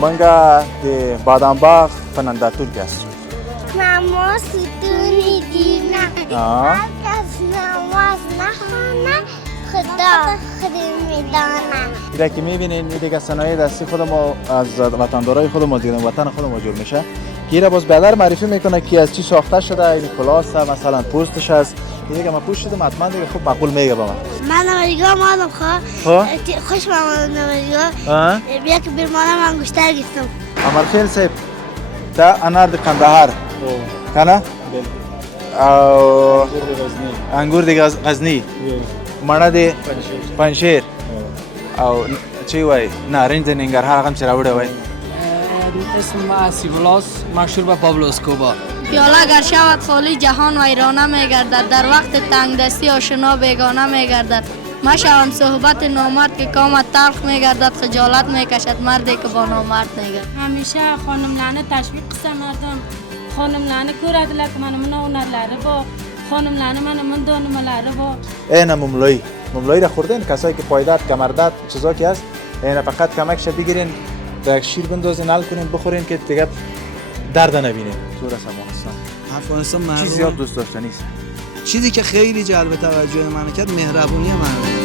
منگا دی بادامباغ پنانداتون که است. نماز ستونی دینا هر کس نماز نخونه خدا خود میدانه. ایده که میبینین این دیگه صنایع دستی خودمو از وطندارای خودمو دیگه وطن خودمو جور میشه. گیره باز بیادر معرفی میکنه که از چی ساخته شده. این کلاس مثلا پوستش هست. این دیگه من پوست شدم حتما دیگه خوب مقبول میگه با من. من نمیگم مادم خواه خوش من نمیگم بیا که بیرمانم انگوشتر گفتم. عمر خیل سیب تا انار دی قندهار کنه؟ او انگور دی غزنی مڼه دی پنجشیر او چی وای نارنج دی ننګرهار هم چې راوړی وای. اسم سیولاس مشهور به پابلو اسکوبار. پیاله گر شود خالی جهان ویرانه میگردد، در وقت تنگدستی آشنا بیگانه میگردد. مشوم صحبت نامرد که کامت تلخ میگردد، خجالت میکشد مردی که با نامرد میگرد. همیشه خانم لانه تشویق مردم خانم لانه کور ادله که من هنرلاره با خانم لانه من دانملاره با این مملوی را خوردین کسایی که پایدار کمرداد چیزا که هست این فقط کمکش بگیرین در شیر بندازین حل کنین بخورین که دیگه درد نبینین. تو رس افغانستان چیز زیاد دوست داشتنی است. چیزی که خیلی جلب توجه من کرد مهربونی مردم.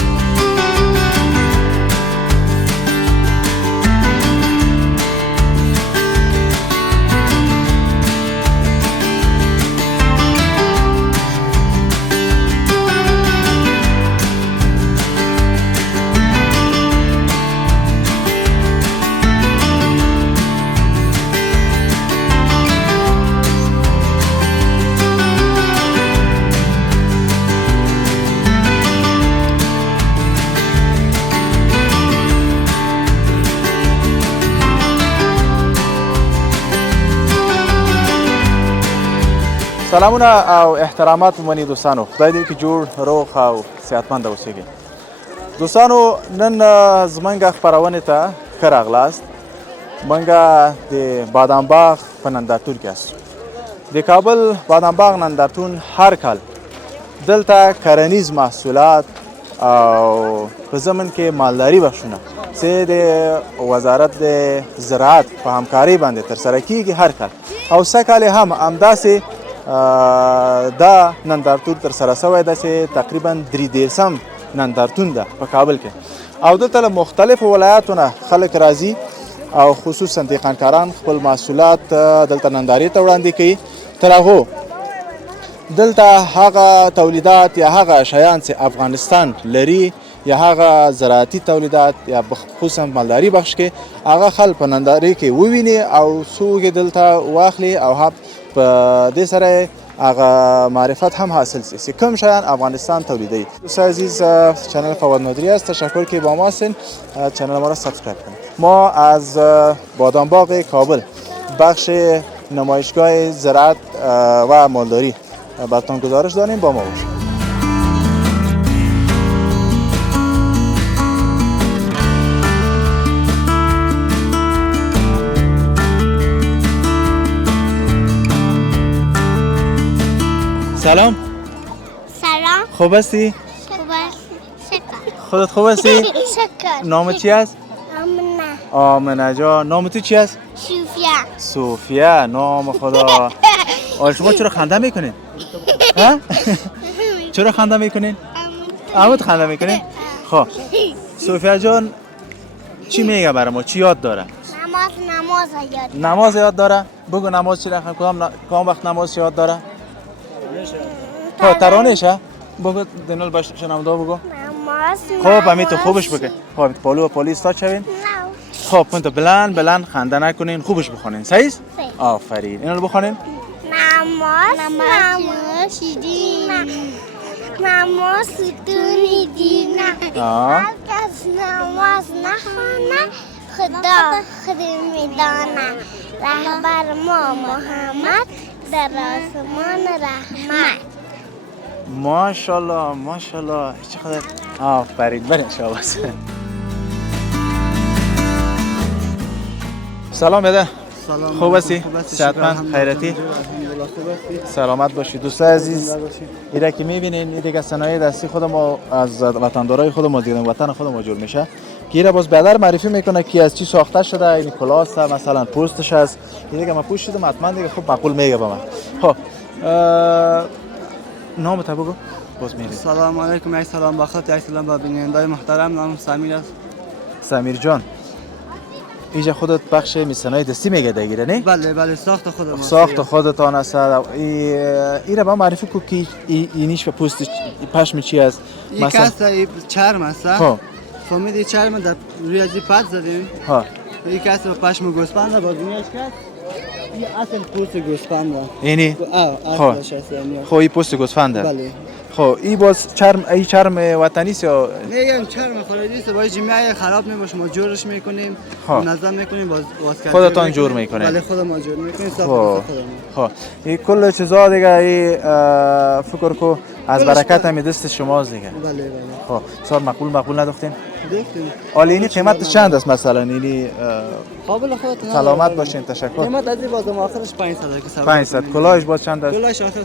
سلامونه او احترامات منی دوستانو. خدای دې کې جوړ روغ او صحتمند اوسئ. دوستانو نن زمونږ خپرونې ته ښه راغلاست. منګه د بادامباغ په نندارتون کې است. د کابل بادامباغ نندارتون هر کال دلته کرنیز محصولات او په ضمن کې مالداري بخشونه چې د وزارت د زراعت په همکاري باندې ترسره کیږي هر کال او سږ کال هم همداسې دا نندارتون ترسره شوی ده چې تقریبا 33م نندارتون ده په کابل کې او دلته له مختلفو ولایاتونه خلک راځي او خصوصا دهقانکاران خپل محصولات دلته نندارې ته وړاندې کوي. تر هغو دلته هغه تولیدات یا هغه شیان چې افغانستان لري یا هغه زراعتي تولیدات یا خصوصا مالداري بخش کې هغه خلک په نندارې کې وویني او څوک دلته واخلي او هم په دې سره هغه معرفت هم حاصل شي که کوم شیان افغانستان تولیدوي. دوستان عزیز چنل فواد نادری است. تشکر که با ما هستین. چنل ما را سابسکرایب کنید. ما از بادامباغ کابل بخش نمایشگاه زراعت و مالداری براتون گزارش داریم. با ما باشید. سلام. سلام. خوب هستی؟ خوب است. شکر. خودت خوب هستی؟ شکر. نام چی است؟ آمنه جان. نام تو چی است؟ صوفیا. نام خدا. شما چرا خنده میکنین؟ ها؟ چرا خنده میکنین؟ عمود خنده میکنین؟ خب صوفیا جان چی میگه برای ما؟ چی یاد داره؟ نماز یاد داره؟ بگو نماز چی رقم کدام وقت نماز یاد داره؟ ترانه‌شه؟ بگو دنال باش شنونده بگو. خب همین تو خوبش بگه. خب پالو و پالیس تا چوین؟ خب کنت بلند خنده نکنین خوبش بخونین. صحیح؟ آفرین. اینو بخونین. نماز ستونی دینا هر کس نماز نخونه خدا خود میدانه. رهبر ما محمد در آسمان رحمت. ماشاءالله چقدر آفرین. برین شاباس. سلام یاده. خوب هستی؟ صحتمند خیرتی؟ سلامت باشید. دوستان عزیز ایده که میبینین این دیگه صنایع دستی خودمو از وطندارای خودمو دیگه وطن خودمو جور میشه. گیره باز بدر معرفی میکنه که از چی ساخته شده، این کلاس مثلا پوستش است. این دیگه من پوشیدم حتما دیگه خب معقول میگه به من. خب نام تو بگو باز میری. سلام علیکم، سلام بخاطر سلام به بینندگان محترم. نام سمیر است. سمیر جان اینجا خودت بخش میسنای دستی میگه دیگه نه؟ بله ساخت خودم. ساخت خودتان است. این را معرفی کو که اینیش به پوست پشم چی است؟ این کاسه چرم است. ها فهمیدی چرم در روی ازی پات زدیم. ها این کاسه پشم گوسفند با دنیاش کاس. این اصل پوست گوسفند. اینی اصلش است یعنی. خب این پوست گوسفنده. بله. خب این باز چرم وطنی است یا نه این چرم خارجی است. با جمعه خراب نمیشه ما جورش میکنیم. منظم میکنیم باز خودتان جور میکنید. بله خود ما جور میکنیم. خب این کل چیزا دیگه ای فکر کو از برکت هم دست شماست دیگه. بله. خب سال مقبول نداختین؟ داشتیم. حالا اینی قیمتش چند است مثلا؟ اینی قابل خودتون سلامت باشین. تشکر. قیمت از این باز آخرش 500 که 500 کلاهش باز چند است؟ کلاهش آخر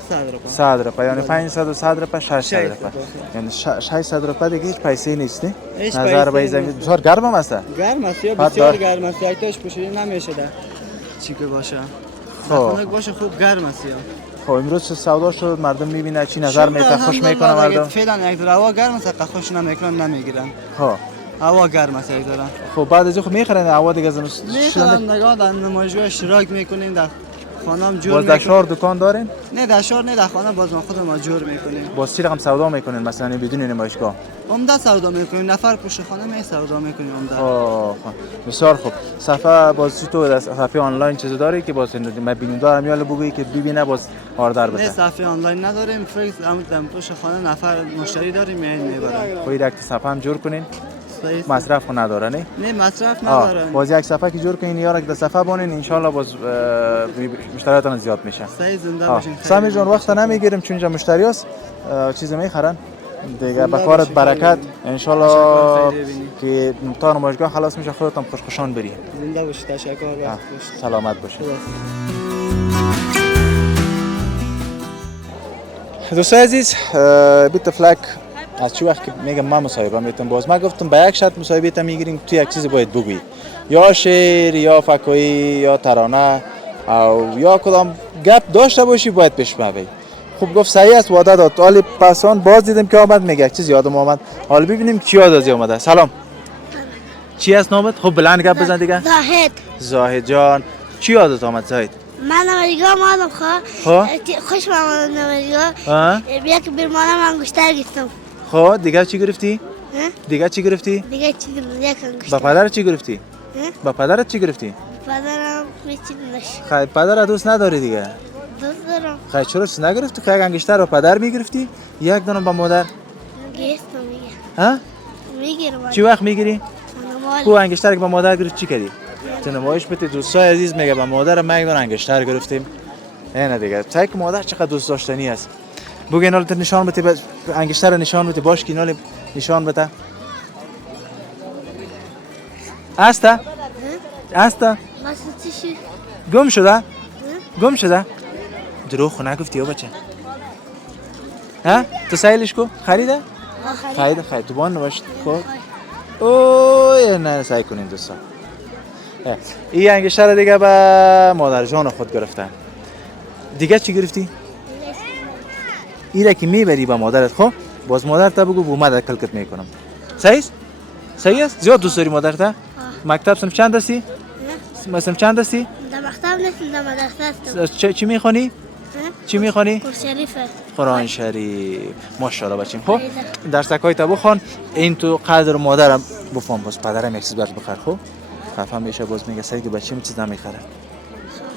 100 روپیه یعنی 500 و 100 روپیه 600 روپیه یعنی 600 روپیه دیگه هیچ پیسه نیست نه؟ نظر به زمین بسیار گرم هم است. گرم است یا بسیار گرم است. ایتاش پوشیده نمیشه ده چی که باشه. خب باشه خوب گرم است یا. خب امروز سودا شد مردم میبینه چی نظر میده خوش میکنه مردم. فعلا یک در هوا گرم است خوش نمیکنن نمیگیرن. خب هوا گرم است یک دارن. خب بعد از خب میخرن هوا دیگه زمستون میخرن نگاه در نمایشگاه اشتراک میکنین در خانم جور باز در شهر دکان دارین؟ نه در شهر نه در خانه باز ما خودمون جور میکنیم. باز چی رقم سودا میکنین مثلا بدون نمایشگاه؟ عمده سودا میکنیم نفر پشت خانه می سودا میکنیم عمده. بسیار خوب. صفحه باز تو در صفحه آنلاین چیزی داری که باز من بینندارم یالا بگویی که ببینه باز آردر بده؟ نه صفحه آنلاین نداریم فقط هم پشت خانه نفر مشتری داریم میبرن. خب یک صفحه هم جور کنین؟ مصرف خو نداره نه؟ نه مصرف نداره. باز یک صفحه که جور کنین یا یک صفحه بانین ان شاء الله باز مشتریاتون زیاد میشه. صحیح زنده باشین. سامی جان وقت نمیگیریم چون اینجا مشتری است چیزی میخرن دیگه به کارت برکت ان شاء الله که تا نمایشگاه خلاص میشه خودتون خوشخوشان برید. زنده باشید. تشکر. سلامت باشید. دوستان عزیز بیت فلک از چه وقت که میگم ما مصاحبه میتونم باز ما گفتم به یک شرط مصاحبه تا میگیریم تو یک چیزی باید بگویی یا شعر یا فکایی یا ترانه او یا کدام گپ داشته باشی باید پیش بری. خوب گفت صحیح است وعده داد. حالا پسان باز دیدم که آمد میگه یک چیز یادم اومد. حالا ببینیم چی یاد از اومده. سلام چی است نامت؟ خب بلند گپ بزن دیگه. زاهد جان چی یادت اومد زاهد؟ من نمایشگاه مادم خوش آمدید نمایشگاه. بیا که برمانم انگشتر گرفتم. خب دیگه چی گرفتی؟ دیگه چی گرفتی؟ دیگه چی گرفتی؟ با پدرت چی گرفتی؟ با پدرت چی گرفتی؟ پدرم میچیدنش. خیلی پدرت دوست نداری دیگه؟ دوست دارم. خیلی چرا چیز نگرفتی؟ خیلی انگشتر رو پدر میگرفتی؟ یک دونه با مادر؟ گرفتم میگه. ها؟ میگیرم. چی وقت میگیری؟ کو انگشتر که با مادر گرفت چی کردی؟ تو نمایش بده دوستای عزیز میگه با مادر ما یک دونه انگشتر گرفتیم. نه دیگه چای که مادر چقدر دوست داشتنی است. بگو اینا رو نشان بده انگشتر رو نشان بده باش که اینا نشان بده. استا؟ استا؟ چی؟ گم شده؟ گم شده؟ دروغ نگفتی بچه. ها؟ تو سایلش کو؟ خریده؟ خرید تو بان نوشت خب. اوه نه سعی کنین دوستان. این انگشتر دیگه به مادر جان خود گرفتن. دیگه چی گرفتی؟ ایره که میبری با مادرت خب باز مادرت بگو بو مادر کلکت میکنم. صحیح است؟ زیاد دوست داری مادرت؟ مکتب سنف چند هستی؟ سنف چند هستی؟ در مکتب نیستم در مدرسه هستم. چی میخونی؟ چی میخونی؟ قرآن شریفه. قرآن شریف. ماشاءالله بچیم. خب درسکای تا بخوان این تو قدر مادرم بفهم باز پدرم یک چیز برش بخیر خب خفه میشه باز میگه سعید بچیم چیز نمیخره.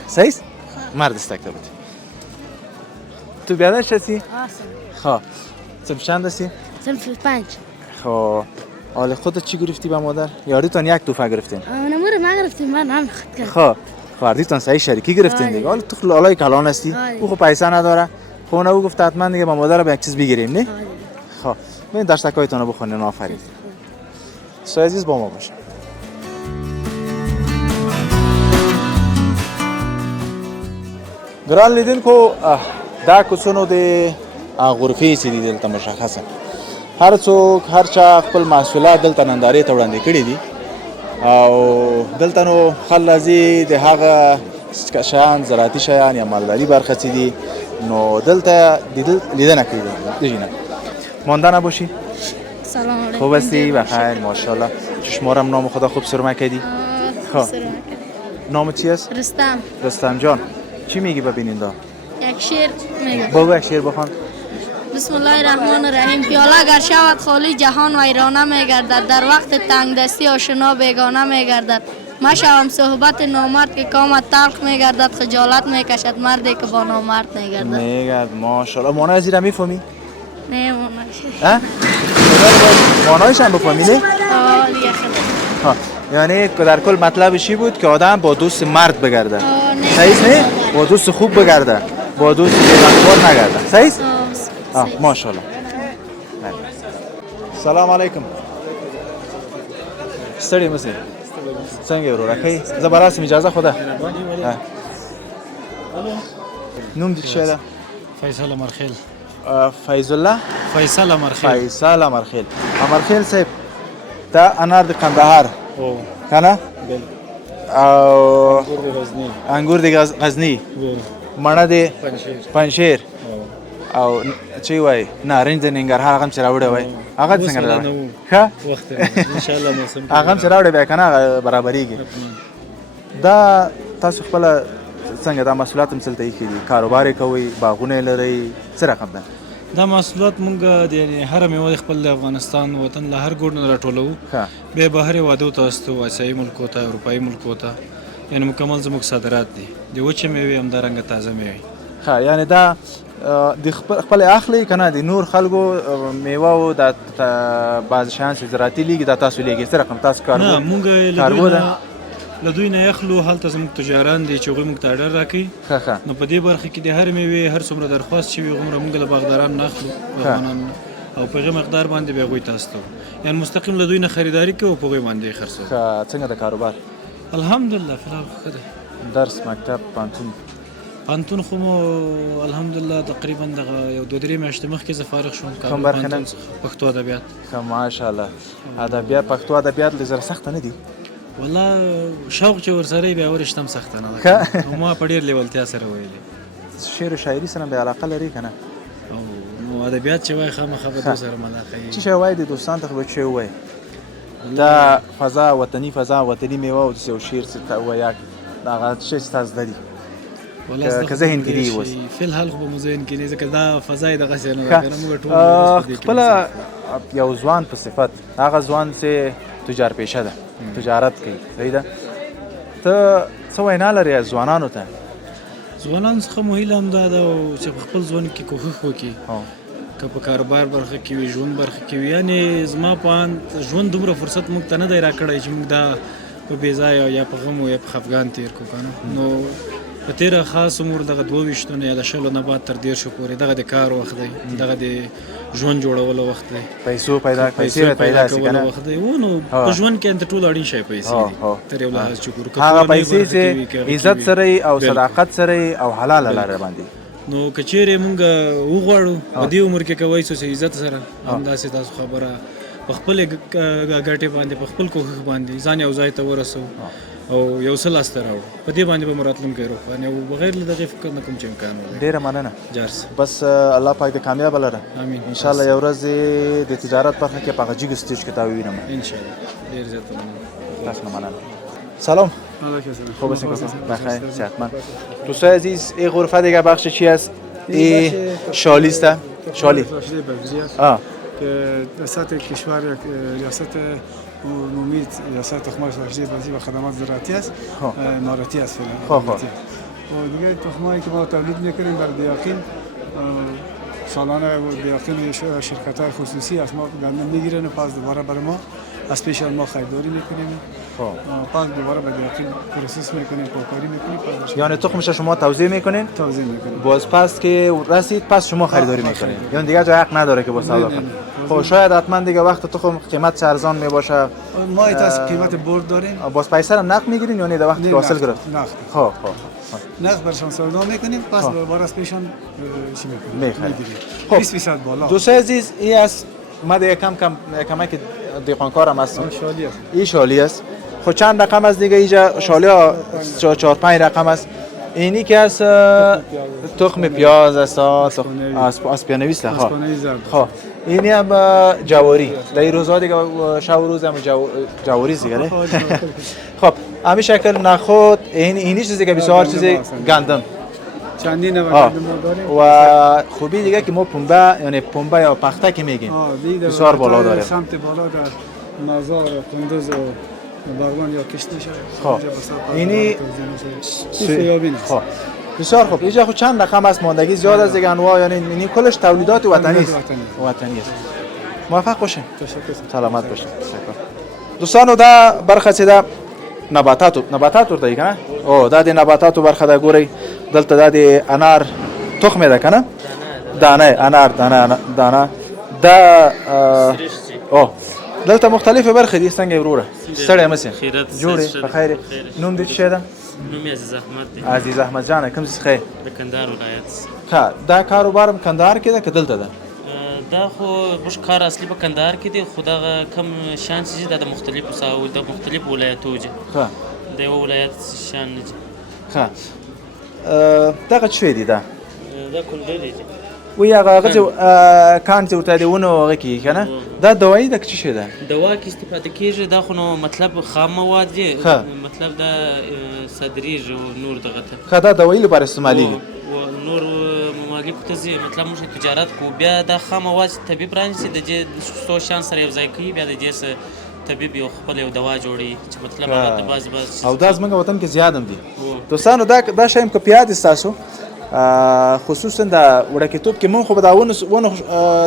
صحیح؟ مرد استکتا بود. تو بیادرش هستی؟ خب سنف چند هستی؟ سنف 5. خب حالا خودت چی گرفتی با مادر؟ یاریتان یک توفه گرفتین؟ نمور ما گرفتیم من هم خود کردم. خب خواردیتان صحیح شریکی گرفتین دیگه. حالا تو لالای کلان هستی او خب پیسه نداره خب اون او گفت حتما دیگه با مادر به یک چیز بگیریم نه؟ خب ببین درسکایتون رو بخونین. آفرین سو عزیز با ما باشه. گران لیدین کو دا کوڅونو د غرفې چې دي دلته مشخصه هر څوک هر چا خپل محصولات دلته نندارې ته وړاندې کړي دي او دلته نو خلک راځي د هغه شیان زراعتي شیان یا مالداري برخه چې دي نو دلته لیدنه کوي دیجینا ماندن نباشی سلام علیکم خوب هستی بخیر ماشاءالله چشمارم نام خدا خوب سرمه کردی خب نام چی است رستم جان چی میگی ببینید یک شعر میگم بابا یک شعر بخوان بسم الله الرحمن الرحیم پیاله گر شود خالی جهان ویرانه میگردد در وقت تنگ دستی آشنا بیگانه میگردد مشوم صحبت نامرد که کامت تلخ میگردد خجالت میکشد مردی که با نامرد میگردد ماشاءالله مانای زیرا میفهمی؟ نه مانایش مانایش هم بفهمی نه؟ دیگه خدا یعنی در کل مطلبش چی بود که آدم با دوست مرد بگرده صحیح نه؟ با دوست خوب بگرده با دوست بی‌وفا نگرده صحیح؟ ماشاءالله سلام علیکم ستړي مسئ څنګه وروره ښه زه به راسم اجازه خدا نوم دې څه ده فیصل امرخیل فیض الله فیصل امرخیل فیصل امرخیل امرخیل صاحب دا انار د قندهار او کنه او انګور د غزنی مڼه د پنجشیر او چی وای نارنج د ننګرهار هغه هم چې راوړی وای هغه څنګه راوړی ښه وخت ان شاء الله موسم هغه هم چې راوړی بیا که نه برابرېږي دا تاسو خپله څنګه دا محصولات هم دلته ایښي دي کاروبار یې کوئ باغونه یې لرئ څه رقم ده دا محصولات مونږ د هره میوه خپل د افغانستان وطن له هر ګوټ نه راټولوو بیا بهر هېوادو ته استو اسیایي ملکو ته اروپایي ملکو ته یعنې مکمل زموږ صادرات دي د وچې میوې همدارنګه تازه میوې ښه یعنې دا د خپل اخلي که نه د نور خلکو میوه او د بعض شیان چې زراعتي لیږي دا تاسو لیږي څه رقم تاسو نه مونږ له دوی نه اخلو هلته زموږ تجاران دي چې هغوی مونږ ته اډر راکوي نو په دې برخه کې د هر میوې هر څومره درخواست شوي هغومره مونږ له باغدارانو نه اخلو افغانانو او په هغې مقدار باندې بیا هغوی ته استو یعنې مستقیم له دوی نه خریداري کوو او په هغوی باندې یې خرڅوو څنګه د کاروبار الحمدلله فلحال خو ښه دی درس مکتب پانتون خو مو الحمدلله تقریبا دغه یو 2-3 میاشتې مخکې زه فارغ شوم کوم برخه نه پښتو ادبیات ماشاءالله ادبیات پښتو ادبیات لږ سخته نه دي والله شوق چې ورسره بیا ورشته هم سخته نه ده ما په ډېر لیوالتیا سره ویلې شعر و شاعري سره بیا علاقه لري که نه نو ادبیات چې وایي خامخا به دو سره ملاقه یي څه شی وایي د دوستانو ته به څه ووایي دا فضا وطني میوه او داسې یو شعر چې ووایه هغه شی چې تاسو زده دي که ذهن کې دي اوس فی الحال خو به مو ذهن کې نه ځکه دا فضا یې دغسې نه ده که نه موږ ټول خپله یو ځوان په صفت هغه ځوان چې تجار پیشه ده تجارت کوي صحیح ده ته څه وینا لرې ځوانانو ته ځوانانو څخه مو هیله همدا ده چې په خپل ژوند کې کوښښ وکړي که په کاروبار برخه کې وي ژوند برخه کې وي یعنې زما په اند ژوند دومره فرصت موږ ته نه دی راکړی چې موږ دا په بې ځایه یا په غم یا په خفګان تېر کړو که نه نو په تېره خاص عمر دغه 22 نه یا د 20 نه بعد تر 10 پورې دغه د کار وخت دی دغه د ژوند جوړولو وخت دی پیسې پیدا کولو وخت دی نو په ژوند کې انت ټول اړین شی پیسې دي تر یو لحاظ چې ګورو هغه پیسې چې عزت سره او صداقت سره او حلاله لاره باندې نو که چیرې مونږ وغواړو په دې عمر کې کولی شو چې عزت سره همداسې تاسو خبره په خپلې ګټې باندې په خپل کوښښ باندې ځان یو ځای ته ورسو او یو څه لاسته راوړو په دې باندې به مو راتلونکی روښانه او بغیر له دغې فکر نه کوم چې امکان ولري ډېره مننه جارس بس الله پاک دې کامیابه لره امین انشاءالله یو ورځ د تجارت برخه کې په هغه جګو سټیج کې تا ووینم انشاءالله ډېر زیات مننه تاسو نه مننه سلام خوب هستین بخیر صحتمند دوستای عزیز این غرفه دیگه بخش چی است این شالی است شالی که ریاست کشور ریاست عمومی ریاست تخم‌های فرشته بازی و خدمات زراعتی است اماراتی است فعلا و دیگه تخم‌هایی که ما تولید می‌کنیم برای دیاقین سالانه دیاقین شرکت‌های خصوصی از ما گندم می‌گیرن و پس دوباره برای ما از پیش ما خریداری می‌کنیم پس دوباره به دیاقین پروسس می‌کنیم پاکاری می‌کنیم یعنی تخمش شما توزیع می‌کنین می‌کنیم باز پس که رسید پس شما خریداری می‌کنین یعنی دیگه جای حق نداره که با سودا کنه خب شاید حتما دیگه وقت تخم قیمت ارزان میباشه ما ایتاس قیمت برد داریم باز پیسه هم نقد میگیرین یعنی در وقتی حاصل گرفت نقد خب نقد برشان سودا میکنیم پس بار از پیشان چی میکنیم خب 20% بالا دوستای عزیز این از ما دیگه کمک دیقانکارم هستم. شالی است. این شالی است. خب چند رقم است دیگه اینجا شالی ها 4-5 رقم است. اینی که از تخم پیاز است، اسپانوی است. خب اینی هم جواری. در این روزها دیگه شب و روز هم جواری دیگه. خب همین شکل نخود اینی چیزی که بسیار چیزی گندم. چندین نوع و خوبی دیگه که ما پنبه یعنی پنبه یا پخته که میگیم بسیار بالا داره. سمت بالا در مزار قندوز و باغبان یا کشتیش. خب اینی سویابین است. خب بسیار خوب. اینجا خود چند رقم است، ماندگی زیاد از دیگه انواع، یعنی این کلش تولیدات وطنی است. وطنی است. موفق باشین. تشکر. سلامت باشین. تشکر. دوستانو دا برخه ده نباتات ورته کنه. او دا د نباتاتو برخه ده ګورئ. دلته دا د انار تخم ده کنه. دانه انار دانه دا او دلته مختلفه برخه دي څنګه وروره. ستړی مې جوړې په خیر. نوم دې څه ده؟ نوم عزیز احمد دی. عزیز احمد جان کوم څه خیر؟ د کندهار ولایت. دا کاروبارم کندهار کې ده که دلته ده؟ دا خو موږ کار اصلي په کندهار کې دی، خو دغه کم شان چې د مختلفو ساحو د مختلفو ولایتو دي. د یو ولایت شان نه دي. دغه څه دی دا؟ دا کونډې دي. وی هغه کان چې ورته دی ونه هغه کې کنه دا دوايي د څه شي ده؟ دوا کې استفاده کیږي. دا خو نو مطلب خام مواد دي، مطلب دا صدریږي او نور دغه ته. دا دوايي لپاره استعمالېږي. نور ممالک ته ځي، مطلب موږ تجارت کو، بیا دا خام مواد طبيب رانیسي د دې څو شان سره یو ځای کوي، بیا د دې سره طبيب یو خپل یو دوا جوړي چې مطلب هغه د باز او دا زموږ وطن کې زیات هم دي. دوستانو دا شایم که پیاد استاسو خصوصا د وړکتوب کې مونږ خو به دا ونه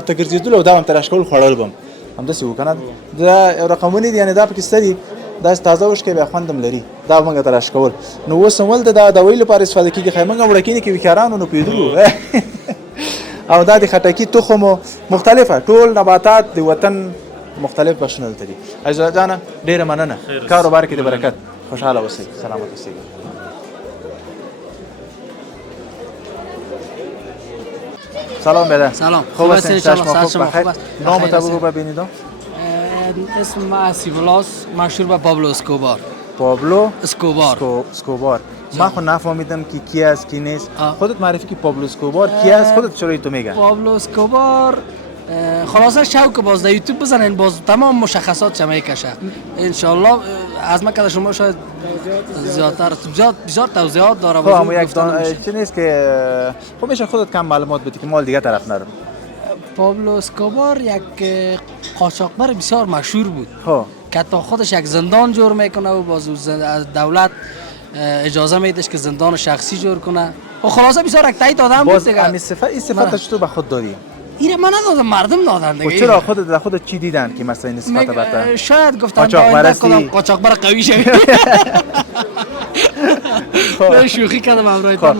ته ګرځېدلو او دا هم تراش کول خوړل به همداسې وو که نه. دا رقمونه دي، یعنې دا پکې سته دي، داسې تازه وشکې بیا خوند هم لري، دا به مونږ تراش کول. نو اوس هم ولته دا دوايي لپاره استفاده کېږي. ښایي مونږ هم وړکینې کې وکارانو نو پوهېدلو او دا د خټکي تخم مختلفه ټول نباتات د وطن مختلف بخشونه دلته دي. عزیزه جانه ډېره مننه. کاروبار کې د برکت. خوشحاله اوسئ. سلامت اوسئ. سلام بده. سلام. خوب هستین؟ چشم بخیر. نام تو بگو ببینید. اسم ما سیولاس، مشهور به پابلو اسکوبار. پابلو اسکوبار. من خود نفهمیدم که کی است کی نیست. خودت معرفی کی پابلو اسکوبار کی است؟ خودت چرا تو میگن؟ پابلو اسکوبار خلاصه شوق باز در یوتیوب بزنین باز تمام مشخصات چه میکشه. انشالله از ما که شما شاید زیادتر بسیار توضیحات داره. خب اما یک چی نیست که خب میشه خودت کم معلومات بدی که مال دیگه طرف نرم. پابلو اسکوبار یک قاچاقبر بسیار مشهور بود که تا خودش یک زندان جور میکنه و باز از دولت اجازه میدهش که زندان شخصی جور کنه و خلاصه بسیار یک تایید آدم بود دیگه. این صفتش تو به خود دادی؟ اینه من ندادم، مردم دادن دیگه. چرا خودت چی دیدن که مثلا این صفت بتا؟ شاید گفتن کدام قاچاقبر قوی شوی. من شوخی کردم همراهتون.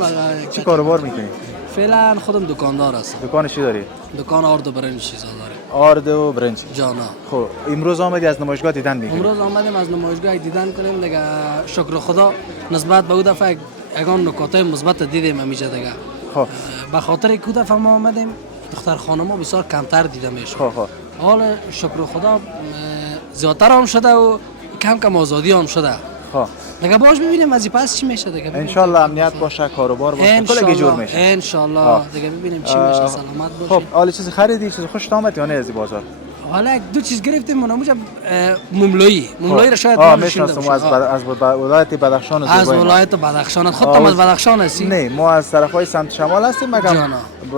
چی کاروبار میکنی؟ فعلا خودم دکاندار هستم. دکان چی داری؟ دکان آرد و برنج چیزا داره. آرد و برنج. جانا. خب امروز آمدی از نمایشگاه دیدن میکنی؟ امروز آمدیم از نمایشگاه دیدن کنیم دیگه. شکر خدا نسبت به اون دفعه یگان نکات مثبت دیدیم همیشه دیگه. خب به خاطر که دفعه ما آمدیم دختر خانم‌ها بسیار کمتر دیده میشه. حال شکر خدا زیادتر هم شده و کم کم آزادی هم شده. دیگه باش ببینیم از پس چی میشه دیگه. ان شاء الله امنیت باشه، کاروبار باشه، کلی جور میشه. ان شاء الله دیگه ببینیم چی میشه. سلامت باشید. خب حالا چیزی خریدی؟ چیزی خوشت آمد یا نه از بازار؟ حالا دو چیز گرفتیم. منوچ موملایی را شاید میشناسم از ولایت بدخشان. از ولایت بدخشان. خودت از بدخشان هستی؟ نه ما از طرفای سمت شمال هستیم، مگر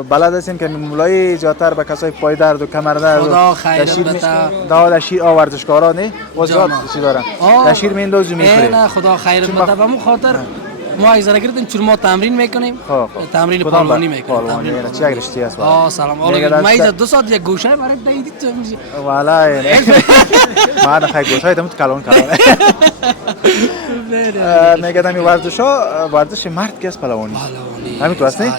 بلد هستیم که موملایی زیادتر به کسای پای درد و کمر درد خدا خیرت بده. دا شیر ورزشکارا نه وزاد چی دارن دا شیر میندازی میخوره. نه خدا خیرت بده. به مو خاطر ما اجازه گرفتیم چون ما تمرین میکنیم. تمرین پالوانی میکنیم. چی اگرشتی است؟ سلام علیکم. ما از 2 ساعت یک گوشه برای دیدی تو میشه. والا ما خیلی گوشه دم تو کلون میگم این ورزش مرد که است پالوانی. همین تو هستی؟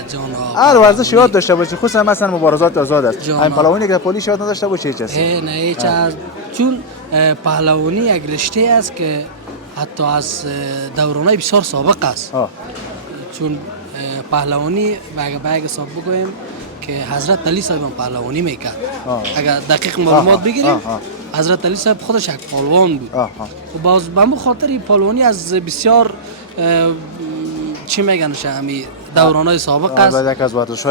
هر ورزش یاد داشته باشی، خصوصا مثلا مبارزات آزاد است. این پالوانی که پلیس یاد نداشته باشه چی است؟ نه هیچ از چون پهلوانی یک رشته است که حتی از دوران‌های بسیار سابق است. چون پهلوانی به سابق بگویم که که حضرت علی صاحب هم پهلوانی میکرد. اگر دقیق معلومات بگیریم حضرت علی صاحب خودش یک پهلوان بود. و باز به خاطر این پهلوانی از بسیار چی میگنش همی دورانای سابق است.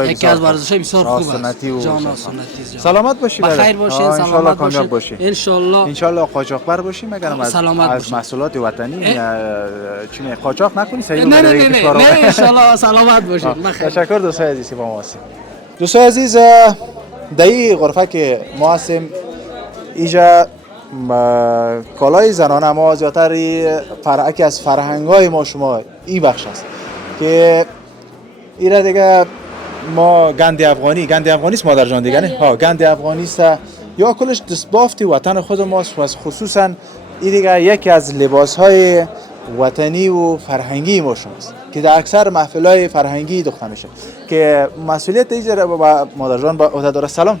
یکی از ورزش‌های بسیار خوب است. جان سنتی. سلامت باشی. بخیر باشین، سلامت باشین. ان شاء الله قاچاقبر باشیم مگر از محصولات وطنی چی نه قاچاق نکنی صحیح. نه ان شاء الله سلامت باشین. تشکر دوستای عزیزی با ما هستیم. دوستای عزیز در این غرفه که ما هستیم اینجا کالای زنانه ما زیادتر فرعی از فرهنگ‌های ما شما این بخش است که ایره دیگه ما گند افغانی است مادر جان دیگه نه ها گند افغانی است یا کلش دستبافت وطن خود ماست و خصوصا این دیگه یکی از لباس‌های وطنی و فرهنگی ما شماست که در اکثر محفل‌های فرهنگی دخته میشه که مسئولیت ایجا با مادر جان با عهده داره. سلام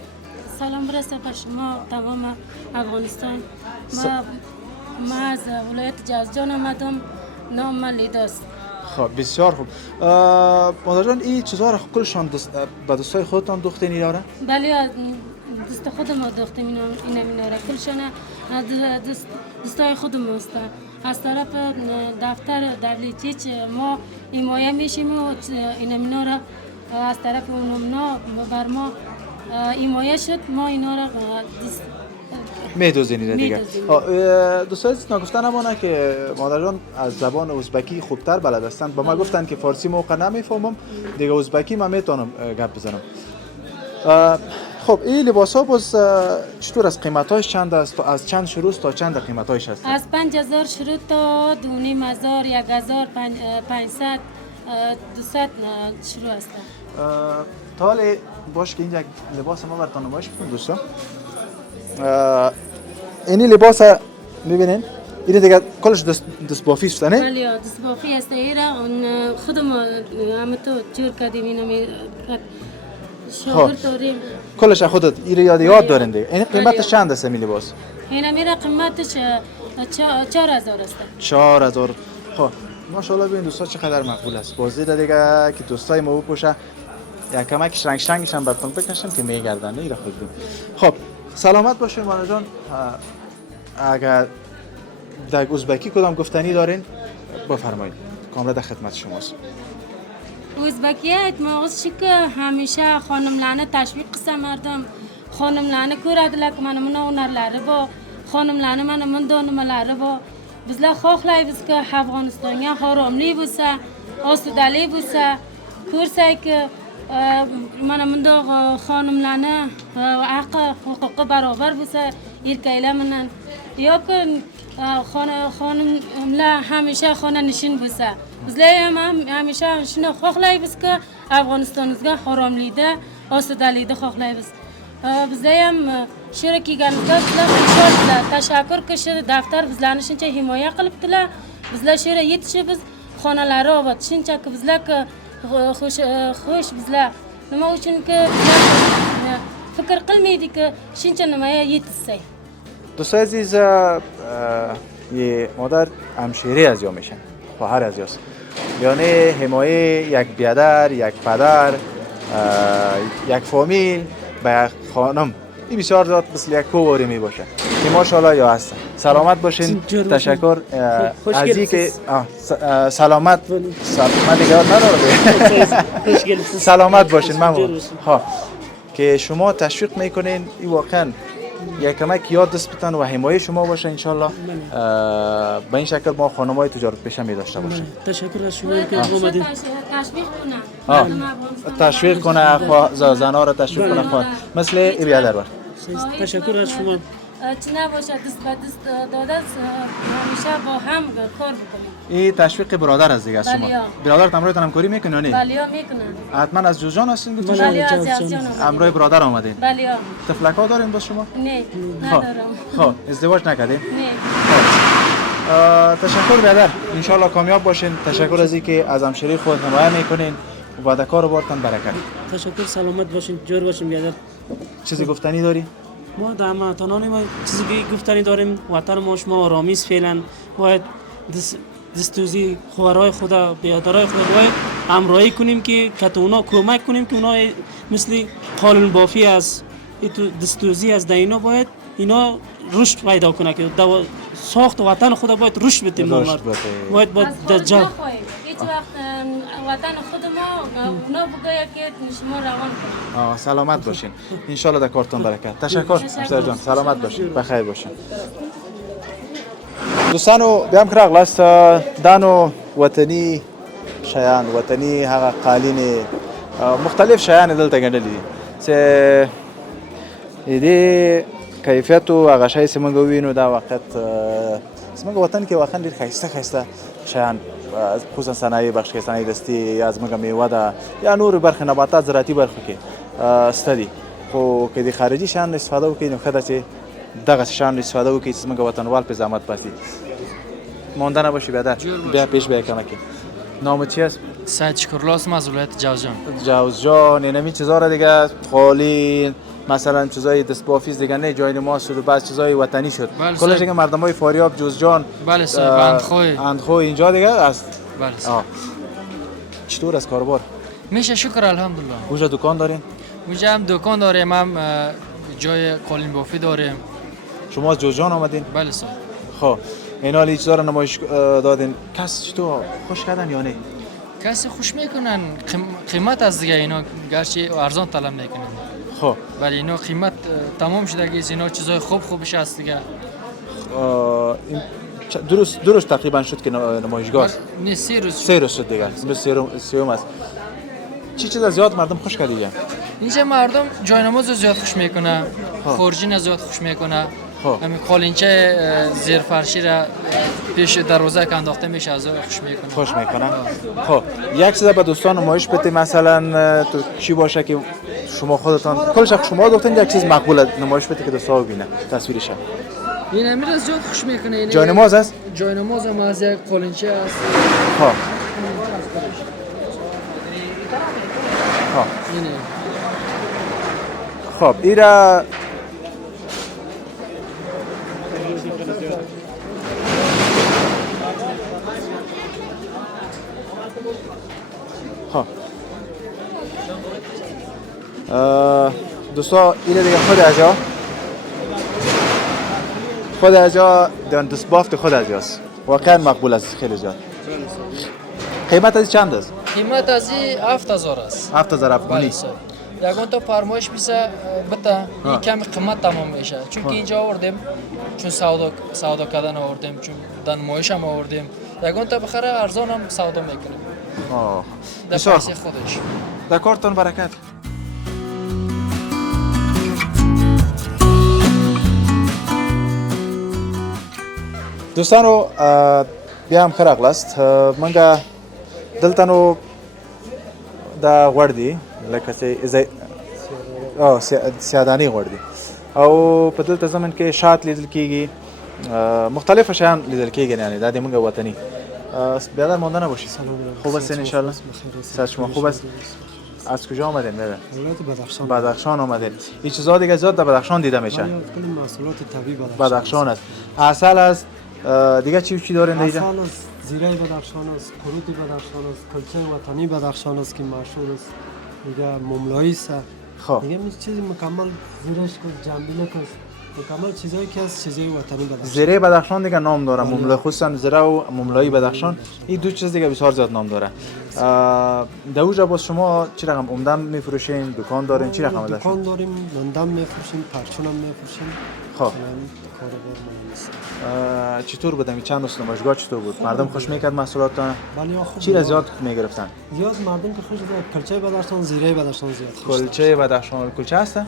برسه به شما تمام افغانستان. ما از ولایت جازجان آمدم، نام من لیداست. خب بسیار خوب. مادر جان این چیزها را کلشان به دوستای خودتان دوخته نیاره؟ بله دوست خودم دوخته ایناره کلشان دوستای خودم هستن. از طرف دفتر دبلیچیچ ما حمایه میشیم و اینا را از طرف اونها بر ما حمایه شد ما اینا را میدوزینید دیگه. دوستای عزیز نگفتن امانه که مادر جان از زبان ازبکی خوبتر بلد هستند. به ما گفتن که فارسی موقع نمیفهمم دیگه ازبکی من میتونم گپ بزنم. خب این لباس ها باز چطور از قیمتاش چند است؟ از چند شروع تا چند قیمتاش هست؟ از 5000 شروع تا 2500 1500 200 شروع است. تا حالا باش که اینجا لباس ما براتون نمایش کنم دوستان. اینی لباس میبینین این دیگه کلش دست بافی است نه؟ بله دست بافی است. ایرا خودم هم تو جور کردیم اینو شاگرد داریم. کلش خودت این یاد دارین دیگه. این قیمتش چند است این لباس؟ اینا میره قیمتش 4000 است. 4000. خب ماشاءالله ببین دوستا چقدر مقبول است. بازی دیگه که دوستای ما بپوشه یا کمکش رنگش هم براتون بکشم که میگردن نه خودتون. خب سلامت باشین مادر جان. اگر در ازبکی کدام گفتنی دارین بفرمایید کاملا در خدمت شماست. ازبکی اتماغز شک همیشه خانم لانه تشویق قسم مردم خانم لانه کورادلک من اونرلاره با خانم لانه من دانملاره با bizlar xohlaymiz ki Afg'onistonga haromli bo'lsa, ostidalik bo'lsa, ko'rsaki mana bundoq xonimlarni haqqi, huquqi barobar bo'lsa, erkaklar bilan yoki xonimlar hamisha xonanishin bo'lsa, bizlar ham hamisha shuni xohlaymizki, Afg'onistonimizga haromlikda, ostidalikda xohlaymiz. Bizlar ham shura kelganimizda bizlar tashakkur qilishdi, daftar bizlarni shuncha himoya qilibdilar. Bizlar shura yetishimiz, xonalari obod. Shunchaki bizlar xush bizlar. Nima uchunki fikr qilmaydiki, shuncha nimaga yetishsak. دوستای عزیز یه مادر همشیره از یا میشن خواهر از یاست یعنی حمایه یک بیادر یک پدر یک فامیل به یک خانم این بسیار زیاد مثل یک کووری می باشه که ماشاءالله یا هستن. سلامت باشین. تشکر از این که سلامت دیگه یاد نداره. سلامت باشین ممنون. ها که شما تشویق میکنین این واقعا یک کمک یاد دست بتن و حمایه شما باشه انشالله. به این شکل ما خانم‌های تجارت پیشه می داشته باشیم. تشکر از شما که اومدید. تشویق کنه زنها را تشویق کنه مثل ای بیادر بار. تشکر از شما. چی نباشه دست به دست داده همیشه با هم کار بکنیم. این تشویق برادر از دیگه از شما. برادر همراهتون همکاری میکنه نه؟ بله میکنن. حتما از جوجان هستین گفتین؟ بله از جوجان. همراه برادر آمدین؟ بله. تفلک‌ها دارین با شما؟ نه ندارم. خب ازدواج نکردین؟ نه. تشکر برادر. ان شاء الله کامیاب باشین. تشکر از اینکه از همشری خود حمایت میکنین و در کار بارتان برکت. تشکر. سلامت باشین. جور باشین برادر. چیزی گفتنی داری؟ ما در هموطنان ما چیزی گفتنی داریم. وطن ما شما آرامیز فعلا باید دستوزی خوارای خدا بیادرای خدا باید همراهی کنیم که تو اونا کمک کنیم که اونا مثل قانون بافی است دستوزی از اینا باید اینا رشد پیدا کنه که ساخت وطن خود باید رشد بده ما باید در جا هیچ وقت وطن خود ما اونا بگه که شما روان کنید. سلامت باشین ان شاء الله در کارتون برکت. تشکر مستر جان سلامت باشین بخیر باشین. دوستانو بیا هم کراغ لاست دانو وطنی شیان وطنی هغه قالین مختلف شیان دلته ګڼلي دي چې دې کیفیت او هغه شی چې موږ وینو دا وخت زموږ وطن کې واقعا ډېر ښایسته شیان خصوصا صنایع بخش کې صنایع دستي یا زموږ میوه ده یا نور برخې نباتات زراعتي برخو کې شته دي خو که د خارجي شیانو استفاده وکړي نو ښه ده چې دغه شیانو استفاده وکړي چې زموږ وطنوال پرې زحمت باسي. ماندنه باشی بیادر بیا پیش بیا کمکی. نامت چی است؟ سید شکرالله هستم از ولایت جوزجان. جوزجان اینمی چیزا را دیگه قالین مثلا چیزای دستبافی دیگه نه جای نماز شد و بعض چیزای وطنی شد. کلش دیگه مردمای فاریاب جوزجان بله اندخوی اینجا دیگه است. بله. چطور است کاروبار؟ میشه شکر الحمدلله. اونجا دکان دارین؟ اونجا هم دکان داریم هم جای قالین بافی داریم. شما از جوزجان آمدین؟ بله سر. خب اینا لی چیزا رو نمایش دادین کس چطور خوش کردن یا نه؟ کسی خوش میکنن قیمت از دیگه اینا گرچه ارزان طلب میکنن. خب ولی اینا قیمت تمام شده که اینا چیزای خوبش هست دیگه. درست تقریبا شد که نمایشگاه است. نه 3 روز شد دیگه. سیوم است. چی چیز زیاد مردم خوش کردیه؟ اینجا مردم جای نماز زیاد خوش میکنه. خورجین زیاد خوش میکنه. همین قالینچه زیر فرشی را پیش دروازه که انداخته میشه از خوش میکنه. خب یک چیز به دوستان نمایش بده مثلا تو چی باشه که شما خودتان کلش شما گفتین یک چیز مقبول نمایش بده که دوستا ببینن تصویرش. این امیر از زیاد خوش میکنه. جای نماز است؟ جای نماز هم از یک قالینچه است. خب ایرا دوستا اینه دیگه خود از جا دستبافت خود از جاست واقعا مقبول است خیلی زیاد. قیمت از چند است؟ قیمت از 7000 است. 7000 افغانی. یگان تا فرمایش بیسه بتا این کمی قیمت تمام میشه چون که اینجا آوردیم چون سودا کردن آوردیم چون نمایش هم آوردیم یگان تا بخره ارزان هم سودا میکنیم. در پیسه خودش. در کارتون برکت. دوستانو بیا هم خیر اغلاست منګه دلته نو دا غوړ دی لکه سیادانی غوړ دی او په دلته زمن کې شات لیدل کیږي مختلف شیان لیدل کیږي یعنی دا د موږ وطني بیادر ماندنه باشی. خوب است ان شاء الله. صحت شما خوب است؟ از کجا آمدین بله؟ بدخشان. بدخشان آمدین. این چیزا دیگه زیاد در بدخشان دیده میشه. کل محصولات طبیعی بدخشان است. عسل است. دیگه چی دارین اینجا؟ عسل است، زیره بدخشان است، کروت بدخشان است، کلچه وطنی بدخشان است که مشهور است. دیگه مملایی است. خب. دیگه چیزی مکمل زیرش است، جنبیله است. مکمل چیزایی که از چیزای وطنی بدخشان. زیره بدخشان دیگه نام داره. مملای خصوصا زیره و مملایی بدخشان این دو چیز دیگه بسیار زیاد نام داره. در اونجا باز شما چی رقم عمدم میفروشین؟ دکان دارین؟ چی رقم دارین؟ دکان داریم، نندم میفروشیم، پرچون هم میفروشیم. خب. چطور بودم؟ چند روز نمایشگاه چطور بود؟ مردم خوش میکرد محصولاتتان؟ بله خوب. چی را زیاد میگرفتن؟ زیاد مردم که خوش بود. کلچه بدخشان، زیره بدخشان زیاد خوش. کلچه بدخشان، کلچه هست؟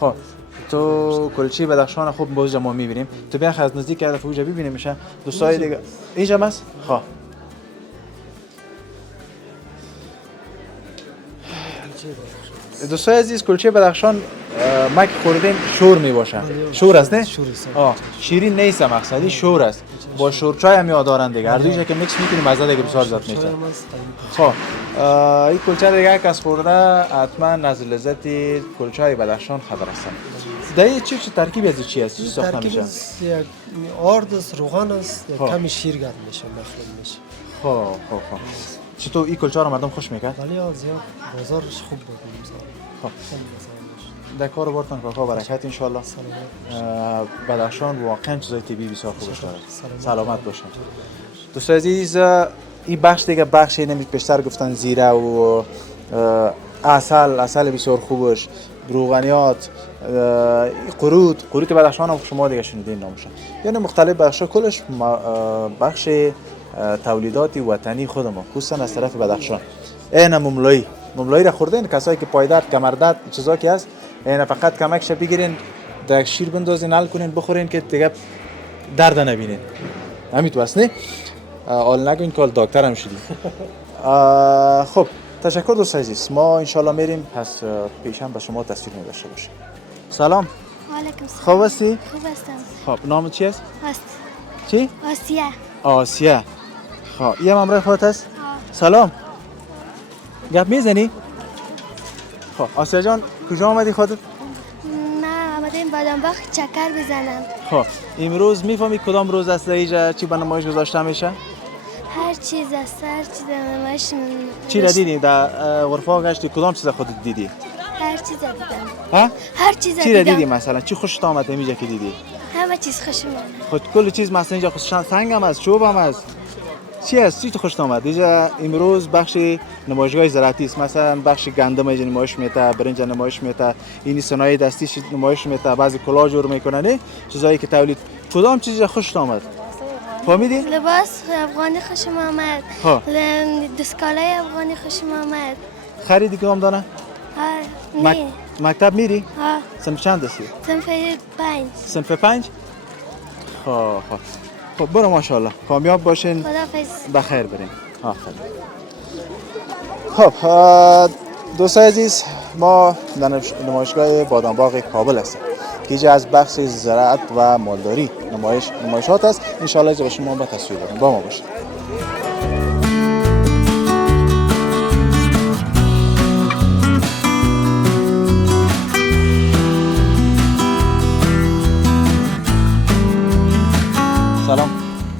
خب تو کلچه بدخشان خوب باز ما میبینیم. تو بیا از نزدیک هدف اونجا ببینیم میشه. دوستای دیگه اینجا ماست؟ خب دوستای عزیز کلچه بدخشان ما که خوردیم شور می باشه. شور است نه؟ شور است. شیرین نیست مقصدی شور است. با شورچای هم یاد دارن دیگه. هر دویش که میکس میکنیم مزه دیگه بسیار زیاد میشه. خب این کلچه دیگه کس خورده حتما از لذت کلچه بدخشان خبر هستن. دایی چی ترکیب از چی است؟ چی ساخته میشه؟ یک آرد است، روغن است، کمی شیر گرم میشه، مخلوط میشه. خب چطور این کلچه رو مردم خوش میکرد؟ ولی زیاد بازارش خوب بود خب در کار بارتان کاکا برکت انشالله. بدخشان واقعا چیزای طبیعی بسیار خوبش داره. سلامت باشین. دوستان عزیز، این بخش دیگه بخشی نمید بیشتر گفتن زیره و عسل بسیار خوبش، روغنیات، قروت بدخشان هم شما دیگه شنیدین نامش. یعنی مختلف بخشا کلش بخش تولیدات وطنی خود ما، خصوصا از طرف بدخشان. این مملایی را خوردین کسایی که پایدرد، کمردرد چیزا که هست، این فقط کمکش بگیرین در شیر بندازین، حل کنین، بخورین که دیگه درد نبینین. همین تو نه؟ حال نگین که دکتر هم شدی. خب تشکر دوست عزیز. ما انشالله میریم، پس پیشم به شما تصویر نداشته باشیم. سلام. علیکم سلام. خوب هستی؟ خوب هستم. خب نام چی است؟ چی؟ آسیا. خب یه ممره خودت هست؟ سلام. گپ میزنی؟ خب آسیا جان کجا آمدی خودت؟ نه آمدیم بادامباغ چکر بزنم. خب امروز میفهمی کدام روز است اینجا چی به نمایش گذاشته میشه؟ هر چیز است، هر چیز نمایش. چی را دیدی؟ در غرفه گشتی کدام چیز خودت دیدی؟ هر چیز دیدم. ها؟ هر چیز چی را دیدم. دیدی مثلا؟ چی خوشت آمد اینجا که دیدی؟ همه چیز خوشم آمد. خود کل چیز مثلا اینجا خوش سنگ هم است، چوب هم است. چی است؟ چی تو خوشت آمد؟ اینجا امروز بخش نمایشگاه زراعتی است. مثلا بخش گندم اینجا نمایش میته، برنج نمایش میته، این صنایع دستیش نمایش میته، بعضی کلاه جور میکنن، چیزایی که تولید. کدام چیز خوشت آمد؟ فهمیدی؟ لباس افغانی خوشم آمد. دستکالای افغانی خوشم آمد. خریدی کدام دانه؟ نه. مکتب میری؟ ها. صنف چند هستی؟ صنف 5. صنف 5؟ خب برو ماشاءالله کامیاب باشین. خداحافظ. بخیر برین. آفرین. خب دوستان عزیز، ما در نمایشگاه بادامباغ کابل هستیم که اینجا از بخش زراعت و مالداری نمایشات است. انشالله اینجا به شما با تصویر داریم. با ما باشید.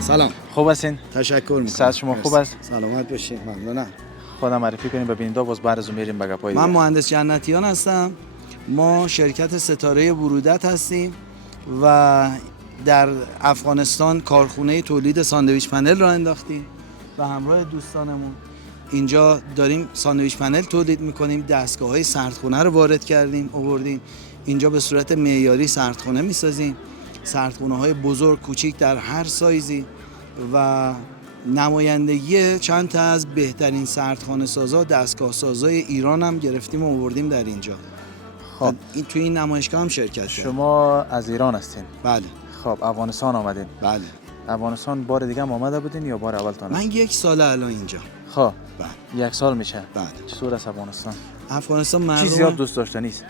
سلام. خوب هستین؟ تشکر میکنم. صحت شما خوب است؟ سلامت باشین. ممنونم. خودم معرفی کنیم به بیننده باز بعد میریم به گپای دیگه. من مهندس جنتیان هستم. ما شرکت ستاره ورودت هستیم و در افغانستان کارخونه تولید ساندویچ پنل را انداختیم و همراه دوستانمون اینجا داریم ساندویچ پنل تولید میکنیم. دستگاه‌های سردخونه رو وارد کردیم، آوردیم اینجا به صورت معیاری سردخونه میسازیم. سردخونه‌های بزرگ کوچیک در هر سایزی و نمایندگی چند تا از بهترین سردخانه سازا، دستگاه سازای ایران هم گرفتیم و آوردیم در اینجا. خب این توی این نمایشگاه هم شرکت کردیم. شما از ایران هستین؟ بله. خب افغانستان آمدین؟ بله. افغانستان بار دیگه هم آمده بودین یا بار اول تان؟ من 1 سال الان اینجا. خب بله. 1 سال میشه. بله. چطور است افغانستان؟ افغانستان مردم چی زیاد دوست داشتنی است؟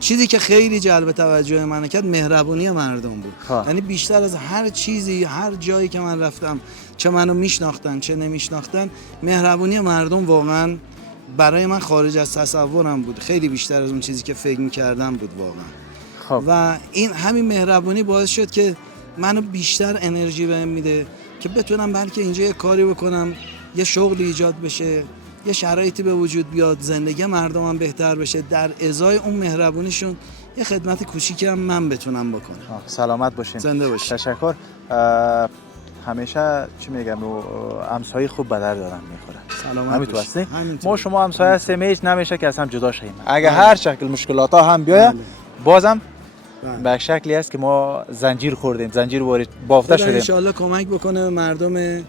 چیزی که خیلی جلب توجه من کرد مهربونی مردم بود. یعنی بیشتر از هر چیزی، هر جایی که من رفتم، چه منو میشناختن چه نمیشناختن، مهربونی مردم واقعا برای من خارج از تصورم بود. خیلی بیشتر از اون چیزی که فکر می‌کردم بود واقعا. و این همین مهربونی باعث شد که منو بیشتر انرژی بهم میده که بتونم بلکه اینجا یه کاری بکنم، یه شغلی ایجاد بشه، یه شرایطی به وجود بیاد، زندگی مردمم بهتر بشه، در ازای اون مهربونیشون یه خدمت کوچیکی هم من بتونم بکنم. سلامت باشین. زنده باشین. تشکر. همیشه چی میگم همسایه خوب به در دارن میخوره. سلامت باشین. ما شما همسایه هستیم، هیچ نمیشه که از هم جدا شیم. اگه هر شکل مشکلات ها هم بیاید بازم به شکلی است که ما زنجیر خوردیم، زنجیر وارد بافته شدیم. ان شاءالله کمک بکنه مردم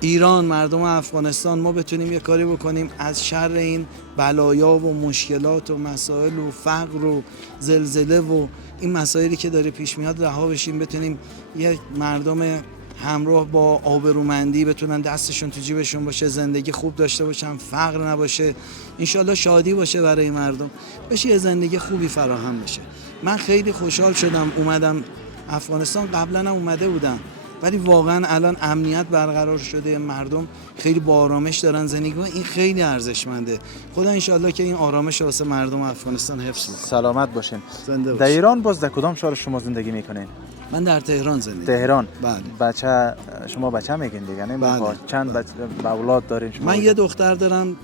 ایران، مردم افغانستان، ما بتونیم یه کاری بکنیم از شر این بلایا و مشکلات و مسائل و فقر و زلزله و این مسائلی که داره پیش میاد رها بشیم، بتونیم یه مردم همراه با آبرومندی بتونن دستشون تو جیبشون باشه، زندگی خوب داشته باشن، فقر نباشه، انشالله شادی باشه برای مردم، بشه یه زندگی خوبی فراهم بشه. من خیلی خوشحال شدم اومدم افغانستان. قبلا هم اومده بودم ولی واقعا الان امنیت برقرار شده، مردم خیلی با آرامش دارن زندگی می‌کنن. این خیلی ارزشمنده. خدا انشالله که این آرامش واسه مردم افغانستان حفظ کنه. سلامت باشین. زنده باشین. در ایران باز در کدام شهر شما زندگی میکنین؟ من در تهران زندگی. تهران. بله. بچه شما بچه میگین دیگه نه؟ بله. چند بچه اولاد دارین شما؟ من یه دختر دارم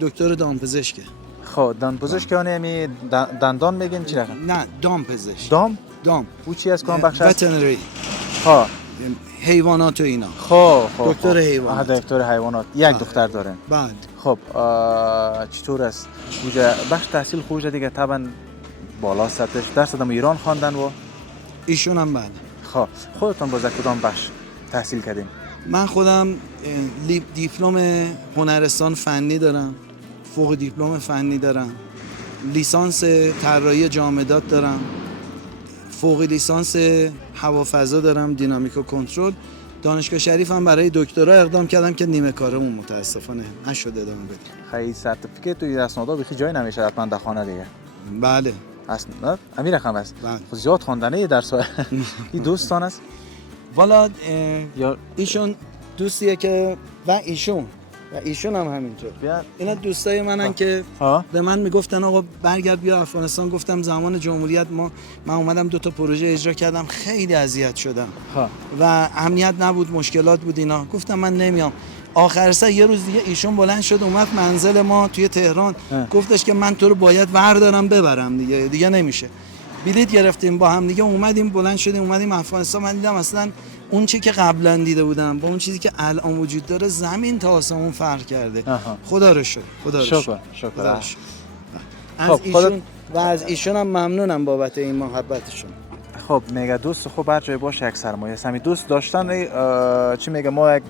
دکتر دامپزشکه. خب دامپزشک یعنی دندان میگین چی رقم؟ نه دامپزشک. دام. او چی از کدام بخش است؟ وترنری. خب حیوانات و اینا. خب دکتر حیوانات. دکتر حیوانات. یک دختر دارن. بله. خب چطور است؟ بخش تحصیل خوشه دیگه طبعا بالا سطحش. درس در ایران خواندن و ایشون هم بله. خب خودتون باز کدام بخش تحصیل کردین؟ من خودم دیپلم هنرستان فنی دارم، فوق دیپلم فنی دارم، لیسانس طراحی جامدات دارم، فوق لیسانس هوافضا دارم، دینامیک و کنترل. دانشگاه شریف هم برای دکترا اقدام کردم که نیمه کارمون متاسفانه نشد ادامه بدیم. خیلی سرتیفیکیت توی اسنادا بخی جای نمیشه حتما در خانه دیگه. بله. اصلا امیر رقم است. بله. خب زیاد خواندنه درس این دوستان است؟ والا ایشون دوستیه که و ایشون هم همینطور. اینا دوستای منن که به من میگفتن آقا برگرد بیا افغانستان. گفتم زمان جمهوریت من اومدم 2 تا پروژه اجرا کردم، خیلی اذیت شدم و امنیت نبود، مشکلات بود اینا. گفتم من نمیام. آخر سر یه روز دیگه ایشون بلند شد اومد منزل ما توی تهران. گفتش که من تو رو باید وردارم ببرم دیگه نمیشه. بلیط گرفتیم با هم دیگه اومدیم، بلند شدیم اومدیم افغانستان. من دیدم اصلا اون چیزی که قبلا دیده بودم با اون چیزی که الان وجود داره زمین تا آسمون فرق کرده. خدا رو شکر. شکر. از ایشون و از ایشون هم ممنونم بابت این محبتشون. خب میگه دوست خوب هر جای باشه یک سرمایه است. همین دوست داشتن چی میگه ما یک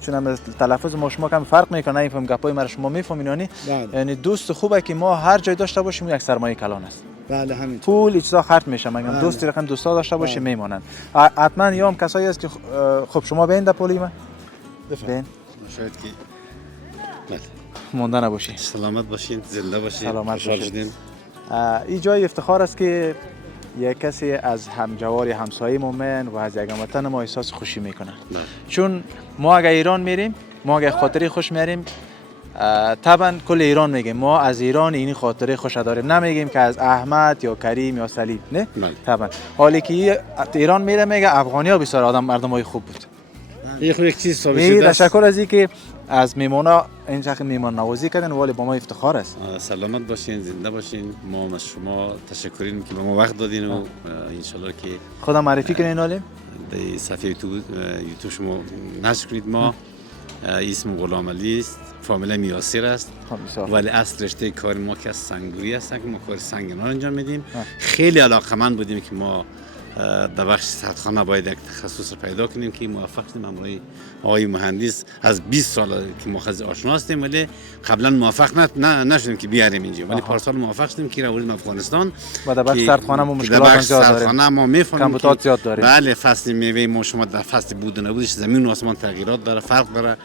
چون تلفظ ما شما کم فرق میکنه، نمیفهم گپای مرا شما میفهمین یعنی دوست خوبه که ما هر جای داشته باشیم یک سرمایه کلان است. بله همین. پول چیزا خرج میشه. میگم دوستی رقم دوستا داشته باشیم میمونن. حتما یا هم کسایی است که خب شما بین در پولی من بین شاید که بله مونده نباشین. سلامت باشین، زنده باشین، سلامت باشین. این جای افتخار است که یک کسی از همجوار همسایه مومن و از یک وطن ما احساس خوشی میکنه. چون ما اگه ایران میریم، ما اگه خاطری خوش میاریم، طبعا کل ایران میگیم ما از ایران اینی خاطره خوش داریم، نمیگیم که از احمد یا کریم یا سلیم. نه طبعا حالی که ایران میره میگه افغانیا بسیار مردمای خوب بود. یک چیز ثابت شده است. تشکر از اینکه از میمونا این شخص میمان نوازی کردن، ولی با ما افتخار است. سلامت باشین، زنده باشین. ما از شما تشکریم که به ما وقت دادین و ان شاءالله که خودم معرفی کنین. عالم در صفحه یوتیوب شما نشر کنید. ما اسم غلام علی است، فامیل میاسر است، ولی اصل رشته کار ما که از سنگوری است که ما کار سنگنان انجام میدیم. خیلی علاقمند بودیم که ما در بخش سردخانه باید یک تخصص پیدا کنیم که موفق شدیم. امروز آقای مهندس از 20 سال که ما خز آشنا هستیم، ولی قبلا موفق نشدیم که بیاریم اینجا، ولی پارسال موفق شدیم که آوردیم افغانستان. و در بخش سردخانه ما مشکلات زیاد داریم. سردخانه ما میفهمیم کمبودات زیاد داریم. بله، فصل میوه ما شما در فصل بود و نبودش زمین و آسمان تغییرات داره، فرق داره.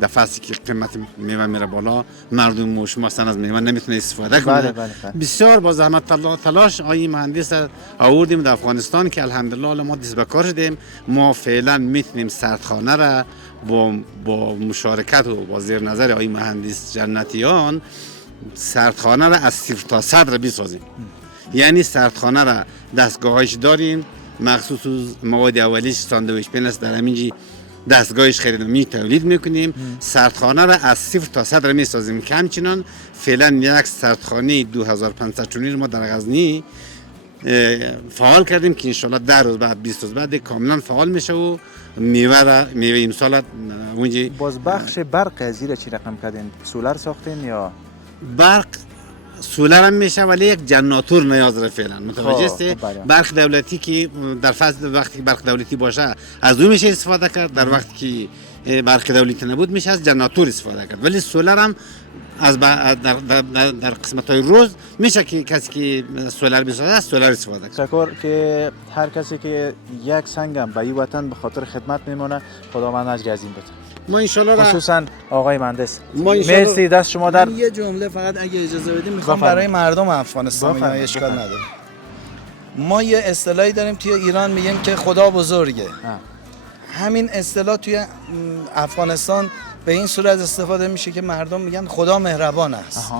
در فصلی که قیمت میوه میره بالا، مردم ما شما اصلا از میوه نمیتونه استفاده کنه. بسیار با زحمت تلاش آقای مهندس آوردیم در افغانستان که الحمدلله ما دست به کار شدیم. ما فعلا میتونیم سردخانه را با مشارکت و با زیر نظر آقای مهندس جنتیان سردخانه را از 0 تا 100 را بسازیم. یعنی سردخانه را دستگاهش داریم، مخصوص مواد اولیش ساندویچ پن است، در همینجی دستگاهش خریدیم تولید میکنیم. سردخانه را از 0 تا 100 را میسازیم. که همچنان فعلا یک سردخانه 2500 چونی ما در غزنی فعال کردیم که انشالله 10 روز بعد 20 روز بعد کاملا فعال میشه و میوه امسال اونجا. باز بخش برق از زیر چی رقم کردین؟ سولار ساختین یا برق؟ سولار هم میشه ولی یک جنراتور نیاز داره فعلا. متوجه هستی؟ برق دولتی که در فصل وقتی برق دولتی باشه از اون میشه استفاده کرد، در وقتی که برق دولتی نبود میشه از جنراتور استفاده کرد. ولی سولار هم از در قسمت‌های روز میشه که کسی که سولار بسازه از سولار استفاده کنه. شکر که هر کسی که یک سنگم به این وطن به خاطر خدمت میمونه، خداوند اجر عظیم بده. ما انشالله خصوصا آقای مهندس مرسی دست شما در. یه جمله فقط اگه اجازه بدید میخوام برای مردم افغانستان بگم، اشکال نداره. ما یه اصطلاحی داریم توی ایران میگیم که خدا بزرگه. همین اصطلاح توی افغانستان به این صورت استفاده میشه که مردم میگن خدا مهربان است.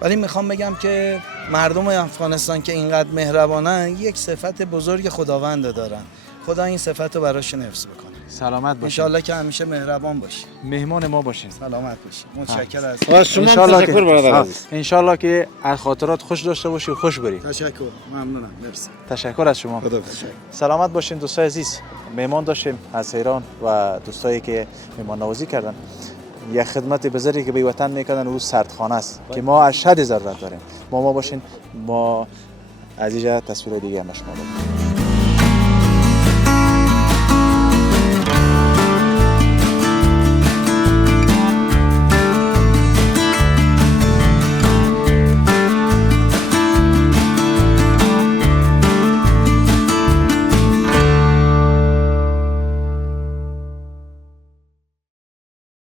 ولی میخوام بگم که مردم افغانستان که اینقدر مهربانن یک صفت بزرگ خداوند دارن. خدا این صفت رو براشون حفظ بکنه. سلامت باشین. انشالله که همیشه مهربان باشی. مهمان ما باشین. سلامت باشی. متشکرم از شما. تشکر برادر عزیز. انشالله که از خاطرات خوش داشته باشی و خوش بری. تشکر. ممنونم. مرسی. تشکر از شما. سلامت باشین دوستای عزیز. مهمان داشتیم از ایران و دوستایی که مهمان نوازی کردن. یک خدمت بزرگی که به وطن میکردن او سردخانه است که ما اشد ضرورت داریم. ما باشین، ما از اینجا تصویر دیگه هم شما